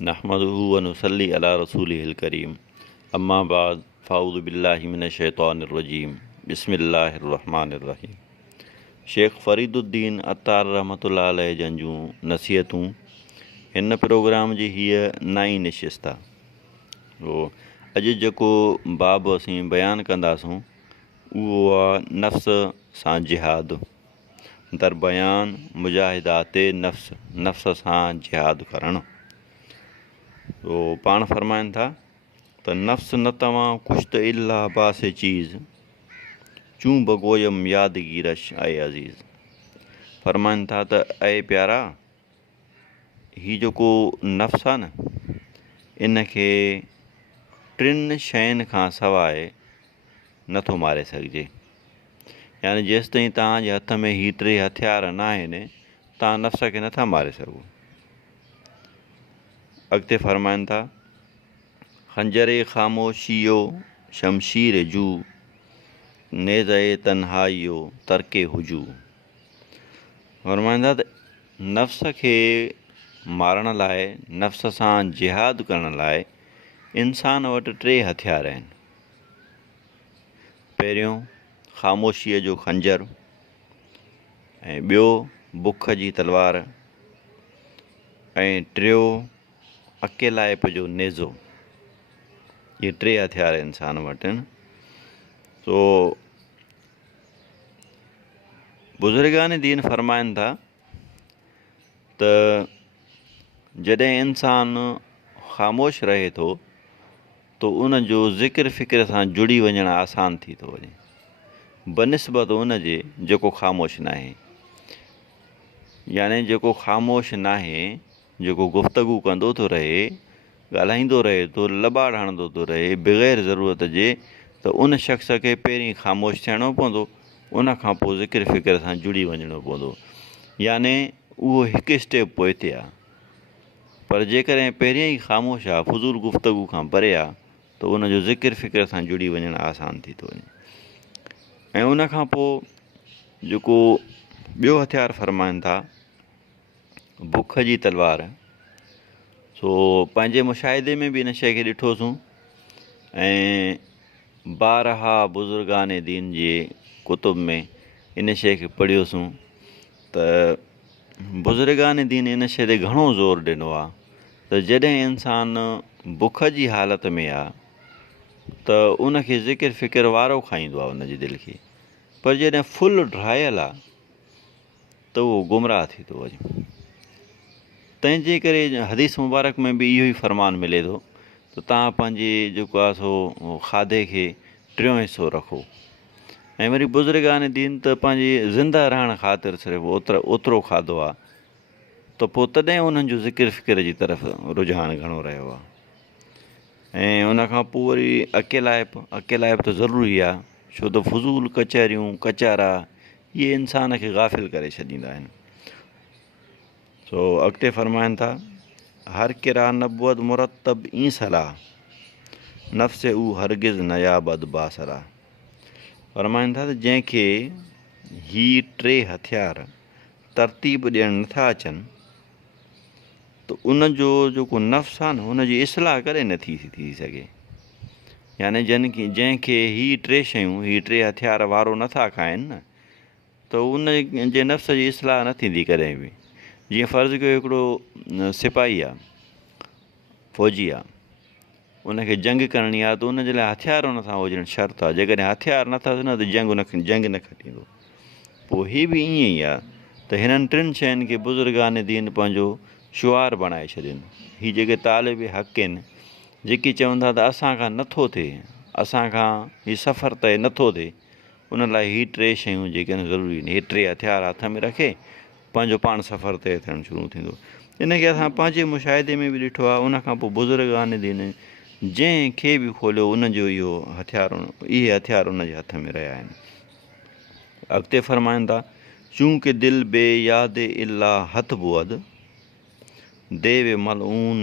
नहमदुहु व नुसल्ली अला रसूलिहिल करीम अम्मा बाद फ़ाऊज़ु बिल्लाहि मिनश्शैतानिर रजीम बिस्मिल्लाहिर रहमानिर रहीम। शेख फ़रीदुद्दीन अत्तार रहमतुल्लाह अलैह जन जूं नसीहतूं हिन प्रोग्राम जी हीअ नई निशिस्त आहे। अॼु जेको बाब असीं बयानु कंदासूं उहो आहे नफ़्स सां जिहाद। दर बयान मुजाहिदाते नफ़्स सां जिहाद करणु। तो पाण फरमाइनि था त नफ़्स न तव्हां कुझु त इल्ला बासे चीज़ चूं बगोयम यादगीरश ऐं अज़ीज़। फरमाइनि था त ऐं प्यारा हीउ जेको नफ़्स आहे न इनखे टिनि शयुनि खां सवाइ नथो मारे सघिजे। यानी जेसि ताईं तव्हांजे हथ में हीअ टे हथियार न आहिनि तव्हां नफ़्स खे नथा मारे सघो। अॻिते फरमाइनि था खंजरे ख़ामोशियो शमशीर जू नेज़े तन्हाइयो तरके हुजू। फरमाइनि था त नफ़्स खे मारण लाइ नफ़्स सां जिहाद करण लाइ इंसान वटि टे हथियार आहिनि। पहिरियों ख़ामोशीअ जो खंजर ऐं ॿियो बुख जी तलवार ऐं टियों अकेलाइप जो नेज़ो। ये टे हथियार इंसान वटि आहिनि। तो बुज़ुर्गान दीन फरमाइनि था त जॾहिं इंसान ख़ामोश रहे थो तो उन जो ज़िक्र फ़िक्र सां जुड़ी वञणु आसान थी थो वञे बनिस्बत उन जे जेको ख़ामोश न आहे। यानी जेको ख़ामोश न आहे, जेको गुफ़्तगू कंदो थो रहे, ॻाल्हाईंदो रहे थो, लॿाड़ हणंदो थो रहे बग़ैर ज़रूरत जे, त उन शख़्स खे पहिरीं ख़ामोश थियणो पवंदो, उन खां पोइ ज़िक्र फ़िक्र सां जुड़ी वञिणो पवंदो। यानी उहो हिकु स्टेप पोइ ते आहे। पर जेकॾहिं पहिरियों ई ख़ामोश आहे, फज़ूल गुफ़्तगू खां परे आहे, त उन जो ज़िक्र फ़िक्र सां जुड़ी वञणु आसान थी थो वञे। ऐं उन खां पोइ जेको ॿियो हथियार फरमाइनि था बुख जी तलवार। सो पंहिंजे मुशाहिदे में बि इन शइ खे ॾिठोसीं ऐं बारहा बुज़ुर्गान दीन जे कुतुब में इन शइ खे पढ़ियोसीं त बुज़ुर्गान दीन इन शइ ते घणो ज़ोर ॾिनो आहे त जॾहिं इंसान बुख जी हालत में आहे त उनखे ज़िक्र फ़िक्र वारो खाईंदो आहे उनजी दिलि खे। पर जॾहिं फुल ड्रायल आहे त उहो गुमराह थी थो वञे। तंहिंजे करे हदीस मुबारक में बि इहो ई फ़रमान मिले थो त तव्हां पंहिंजे जेको आहे सो खाधे खे टियों हिसो रखो। ऐं वरी बुज़ुर्गान दीन त पंहिंजे ज़िंदा रहण ख़ातिर सिर्फ़ु ओतिरो खाधो आहे, त पोइ तॾहिं उन्हनि जो ज़िक्र फ़िक्र जी तरफ़ रुझान घणो रहियो आहे। ऐं उनखां पोइ वरी अकेलाइप त ज़रूरी आहे, छो त फज़ूल कचहरियूं कचारा इहे इंसान खे गाफ़िल करे छॾींदा आहिनि। सो अॻिते फरमाइनि था हर किरा नबुअत मुरतब ई सलाह नफ़्स ऊ हरगिज़ नयाबद बासरा। फरमाइनि था त जंहिंखे ही टे हथियार तरतीब ॾियणु नथा अचनि त उनजो जेको नफ़्स आहे न उनजी इस्लाह कॾहिं नथी थी सघे। यानी जंहिंखे ही टे शयूं, ही टे हथियार वारो नथा खाइनि न, त उन जे नफ़्स जी इस्लाह न थींदी कॾहिं बि। जीअं फ़र्ज़ु कयो हिकिड़ो सिपाही आहे, फ़ौजी आहे, उनखे जंग करणी आहे त उनजे लाइ हथियार उन सां हुजणु शर्त आहे। जेकॾहिं हथियार न अथसि न त जंग न खटींदो। पोइ हीअ बि ईअं ई आहे त हिननि टिनि शयुनि खे बुज़ुर्गान दीन पंहिंजो शुआर बणाए छॾियनि। हीअ जेके तालिब हक़ आहिनि, जेके चवंदा त असांखां नथो थिए, असांखां हीउ सफ़र तइ नथो थिए, उन लाइ हीअ टे शयूं जेके आहिनि ज़रूरी आहिनि। हीअ टे हथियार हथ में रखे पंहिंजो पाण सफ़र तइ थियणु शुरू थींदो। इनखे असां पंहिंजे मुशाहिदे में बि ॾिठो आहे। उनखां पोइ बुज़ुर्गान दीन जंहिंखे बि खोलियो उनजो इहे हथियार उनजे हथ में रहिया आहिनि। अॻिते फरमाइनि था चूंकि दिलि बे यादि इल्ला हथ बुअद देव मलऊन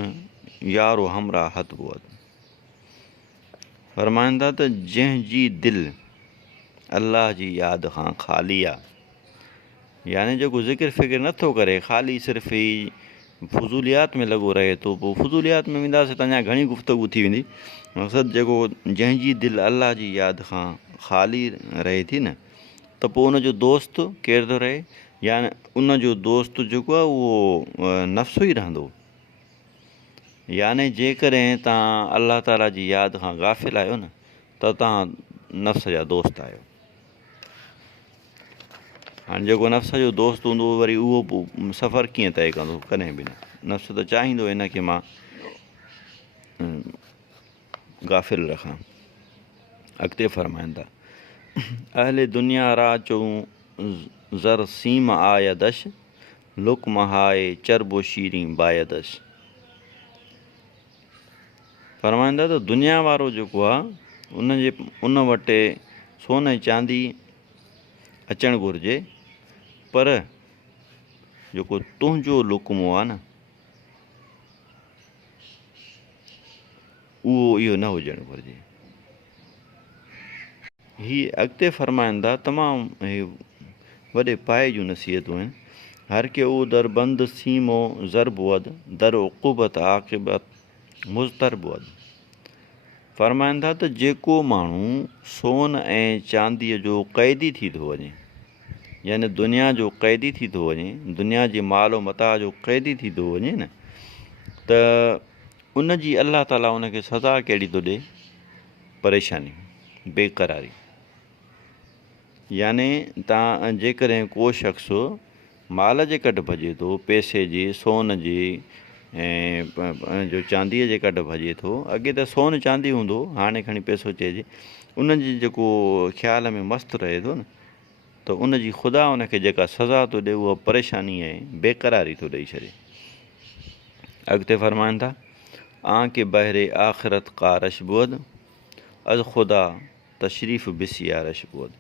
यारो हमरा हथ बुअद। फरमाइनि था त जंहिंजी दिलि अलाह जी यादि खां ख़ाली आहे, यानी जेको ज़िक्र फ़िक्र नथो करे, ख़ाली सिर्फ़ु ई फज़ूलियात में लॻो रहे थो, पोइ फज़ूलियात में वेंदासीं त अञा घणी गुफ़्तगू थी वेंदी। मक़सदु जेको जंहिंजी दिलि अलाह जी यादि खां ख़ाली रहे थी न, त पोइ उनजो दोस्त केरु थो रहे, या उनजो दोस्त जेको आहे उहो नफ़्सु ई रहंदो। याने जेकॾहिं तव्हां अलाह ताला जी यादि खां गाफ़िल आहियो न, त तव्हां नफ़्स जा दोस्त आहियो। हाणे जेको नफ़्स जो दोस्त हूंदो वरी उहो पोइ सफ़र कीअं तइ कंदो, कॾहिं बि न। नफ़्स त चाहींदो हिन खे मां गाफ़िल रखां। अॻिते फ़रमाइनि था, अहले दुनिया रा चऊं ज़र सीम आयदश, लुक महाए चरबो शीरी बायदश। फ़रमाइनि था त दुनिया वारो जेको आहे उन वटि सोन ऐं चांदी अचणु घुरिजे, पर जेको तुंहिंजो लुकमो आहे न, उहो इहो न हुजणु घुरिजे। हीअ अॻिते फ़रमाइनि था तमामु वॾे पाए जूं नसीहतूं आहिनि। हर के ऊ दरबंद सीमो ज़रब वद, दर उक़ूबत आक़िबत मुज़तर वद। फ़रमाइनि था त जेको माण्हू सोन ऐं चांदीअ जो क़ैदी थी थो वञे, यानी दुनिया जो क़ैदी थी थो वञे, दुनिया जे मालो मता जो क़ैदी थी थो वञे न, त उनजी अलाह ताला उनखे सज़ा कहिड़ी थो ॾिए, परेशानी, बेक़रारी। याने तव्हां जेकॾहिं को शख़्स माल जे कट भॼे थो, पैसे जे, सोन जे ऐं जो चांदीअ जे कट भॼे थो, अॻे त सोन चांदी हूंदो, हाणे खणी पैसो चइजे, उनजी जेको ख़्याल में मस्तु रहे थो न, त उनजी ख़ुदा उनखे जेका सज़ा थो ॾिए उहा परेशानी ऐं बेक़रारी थो ॾेई छॾे। अॻिते फ़रमाइनि था, आंके बहरे आख़िरत कारश बुअद, अज़ ख़ुदा तशरीफ़ बिसियारश बुअद।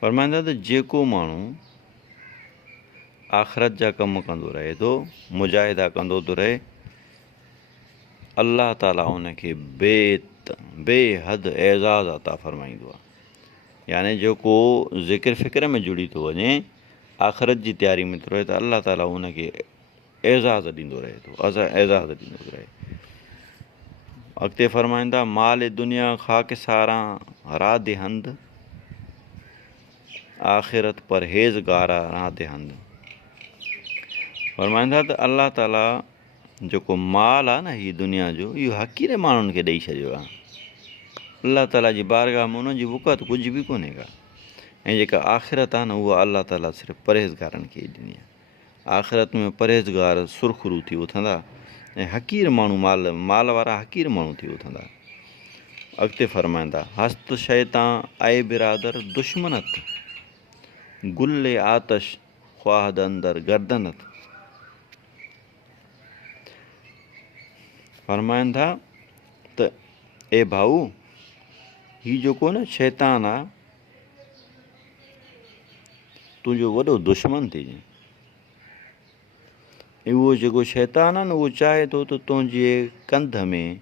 फ़रमाइनि था त जेको माण्हू आख़िरत जा कम कंदो रहे थो, मुजाहिदा कंदो थो रहे, अलाह ताला उनखे बेहद एज़ाज़ अता फ़रमाईंदो आहे। याने जेको ज़िक्र फ़िक्र में जुड़ी थो वञे, आख़िरत जी तयारी में थो रहे, त अलाह ताला उनखे एज़ाज़ ॾींदो रहे थो, एज़ाज़ ॾींदो थो रहे। अॻिते फ़रमाइनि था, माल दुनिया ख़ाकिसारां राद हंधि, आख़िरत परहेज़गारा रात हंधि। फ़रमाइनि था त अलाह ताला जेको माल आहे न हीअ दुनिया जो, इहो हक़ीर माण्हुनि खे ॾेई छॾियो आहे। अलाह ताला जी बारगाह में उन्हनि जी वुक़त कुझु बि कोन्हे का। ऐं जेका आख़िरत आहे न, उहा अलाह ताला सिर्फ़ु परहेज़गारनि खे ई ॾिनी आहे। आख़िरत में परहेज़गार सुरख़ुरू थी उथंदा ऐं हक़ीर माण्हू माल वारा हक़ीर माण्हू थी उथंदा। अॻिते फ़रमाइनि था, हस्त शैतां आए बिरादर दुश्मनत, गुल आतश ख्वाहद अंदर गर्दनत। फ़रमाइनि था त ए भाऊ, हीउ जेको न शैतान आहे, तुंहिंजो वॾो दुश्मन थी वञे। ऐं उहो जेको शैतान आहे न, उहो चाहे थो त तुंहिंजे कंध में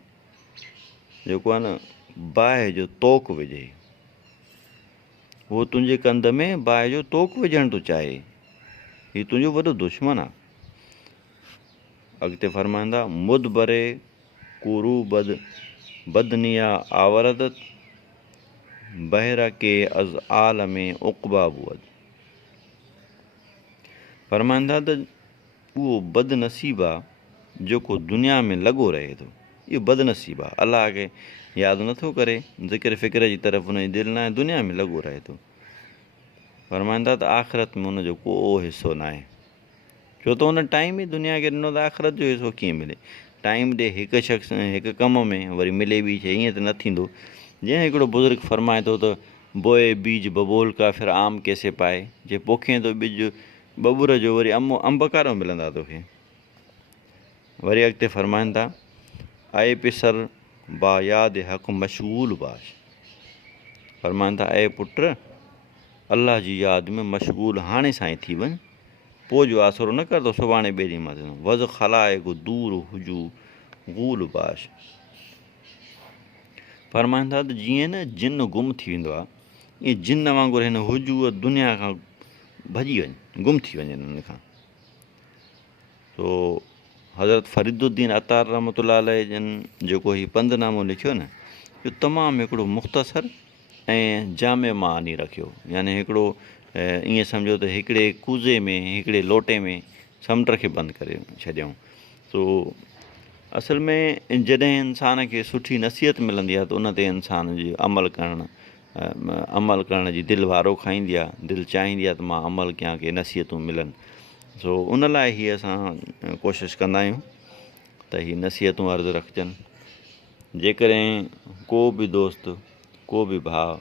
जेको आहे न बाहि जो तोक विझे। उहो तुंहिंजे कंध में बाहि जो तोक विझणु थो चाहे। हीउ तुंहिंजो वॾो दुश्मन आहे। अॻिते फ़रमाईंदा, मुदबरे कुरू बदनिया आवरदत, बहरा के अज़ आल में उक़बा बुअद। फ़रमाईंदा त उहो बदनसीब आहे जेको दुनिया में लॻो रहे थो। इहो बदनसीब आहे, अलाह खे यादि नथो करे, ज़िक्र फ़िक्र जी तरफ़ हुनजी दिलि न आहे, दुनिया में लॻो रहे थो। फ़रमाईंदा त आख़िरत में हुनजो को हिसो न आहे, छो त हुन टाइम ई दुनिया खे ॾिनो, त आख़िरत जो हिसो कीअं मिले। टाइम ॾे हिकु शख़्स हिकु कम में वरी मिले ॿी शइ, ईअं त न थींदो। जीअं हिकिड़ो बुज़ुर्ग फ़रमाए थो त बोए बीज बबोल का फिर आम कैसे पाए, जे पोखे थो ॿिज बबूर जो वरी अंब कारो मिलंदा तोखे। वरी अॻिते फ़रमाइनि था, आए पिसर बा यादि हक़ मशगूल बाश। फ़रमाइनि था, ऐं पुट अलाह जी यादि में मशगूल हाणे सां ई थी वञ, पोइ जो आसिरो न कर, त सुभाणे ॿिए ॾींहुं मां थींदो। वज़ खलाए को दूर हुजू गूल बाश। फ़रमाइनि था त जीअं न जिन गुम थी वेंदो आहे, ईअं जिन वांगुरु हिन हुजूअ दुनिया खां भॼी वञे, गुम थी वञे हिन खां। तो हज़रत फरीदुद्दीन अतार रहमतुल्लाह अलैह जन जेको ही पंधनामो लिखियो न, इहो तमामु हिकिड़ो मुख़्तसर ऐं जामे मानी रखियो। यानी हिकिड़ो ईअं सम्झो त हिकिड़े कूज़े में, हिकिड़े लोटे में समुंड खे बंदि करे छॾियऊं। तो असल में जॾहिं इंसान खे सुठी नसीहत मिलंदी आहे त उन ते इंसान जी अमल करण जी दिलि वारो खाईंदी आहे, दिलि चाहींदी आहे त मां अमल कयां, की नसीहतूं मिलनि। सो उन लाइ हीअ असां कोशिशि कंदा आहियूं त हीअ नसीहतूं अर्ज़ु रखजनि। जेकॾहिं को बि दोस्त, को बि भाउ